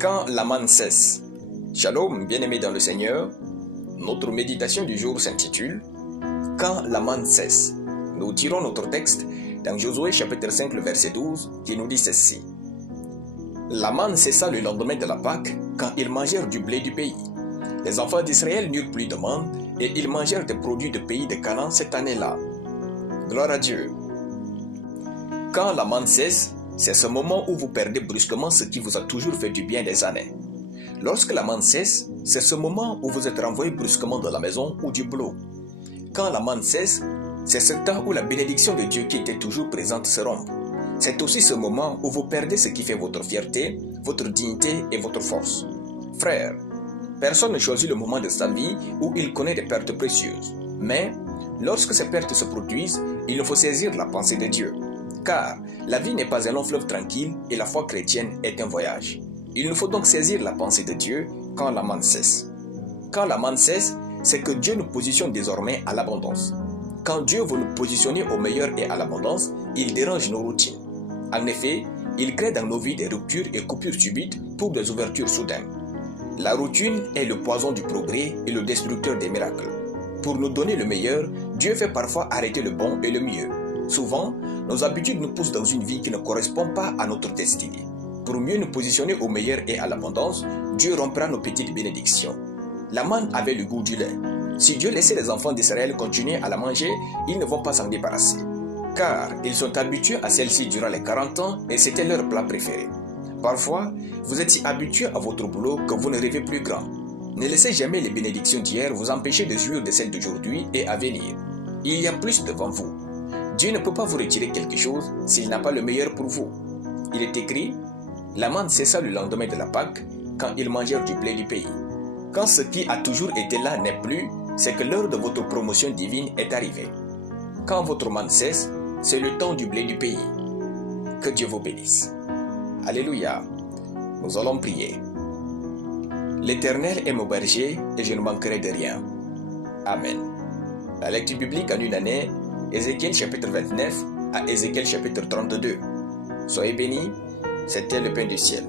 Quand la manne cesse. Shalom, bien-aimés dans le Seigneur. Notre méditation du jour s'intitule « Quand la manne cesse ». Nous tirons notre texte dans Josué chapitre 5, le verset 12, qui nous dit ceci. La manne cessa le lendemain de la Pâque, quand ils mangèrent du blé du pays. Les enfants d'Israël n'eurent plus de manne, et ils mangèrent des produits du pays de Canaan cette année-là. Gloire à Dieu. Quand la manne cesse, c'est ce moment où vous perdez brusquement ce qui vous a toujours fait du bien des années. Lorsque la manne cesse, c'est ce moment où vous êtes renvoyé brusquement de la maison ou du boulot. Quand la manne cesse, c'est ce temps où la bénédiction de Dieu qui était toujours présente se rompt. C'est aussi ce moment où vous perdez ce qui fait votre fierté, votre dignité et votre force. Frères, personne ne choisit le moment de sa vie où il connaît des pertes précieuses. Mais, lorsque ces pertes se produisent, il nous faut saisir la pensée de Dieu. Car la vie n'est pas un long fleuve tranquille et la foi chrétienne est un voyage. Il nous faut donc saisir la pensée de Dieu quand la manne cesse. Quand la manne cesse, c'est que Dieu nous positionne désormais à l'abondance. Quand Dieu veut nous positionner au meilleur et à l'abondance, il dérange nos routines. En effet, il crée dans nos vies des ruptures et coupures subites pour des ouvertures soudaines. La routine est le poison du progrès et le destructeur des miracles. Pour nous donner le meilleur, Dieu fait parfois arrêter le bon et le mieux. Souvent, nos habitudes nous poussent dans une vie qui ne correspond pas à notre destinée. Pour mieux nous positionner au meilleur et à l'abondance, Dieu rompra nos petites bénédictions. La manne avait le goût du lait. Si Dieu laissait les enfants d'Israël continuer à la manger, ils ne vont pas s'en débarrasser. Car ils sont habitués à celle-ci durant les 40 ans et c'était leur plat préféré. Parfois, vous êtes si habitué à votre boulot que vous ne rêvez plus grand. Ne laissez jamais les bénédictions d'hier vous empêcher de jouir de celles d'aujourd'hui et à venir. Il y a plus devant vous. Dieu ne peut pas vous retirer quelque chose s'il n'a pas le meilleur pour vous. Il est écrit, la manne cessa le lendemain de la Pâque quand ils mangèrent du blé du pays. Quand ce qui a toujours été là n'est plus, c'est que l'heure de votre promotion divine est arrivée. Quand votre manne cesse, c'est le temps du blé du pays. Que Dieu vous bénisse. Alléluia. Nous allons prier. L'Éternel est mon berger et je ne manquerai de rien. Amen. La lecture biblique en une année, Ézéchiel chapitre 29 à Ézéchiel chapitre 32. Soyez bénis, c'était le pain du ciel.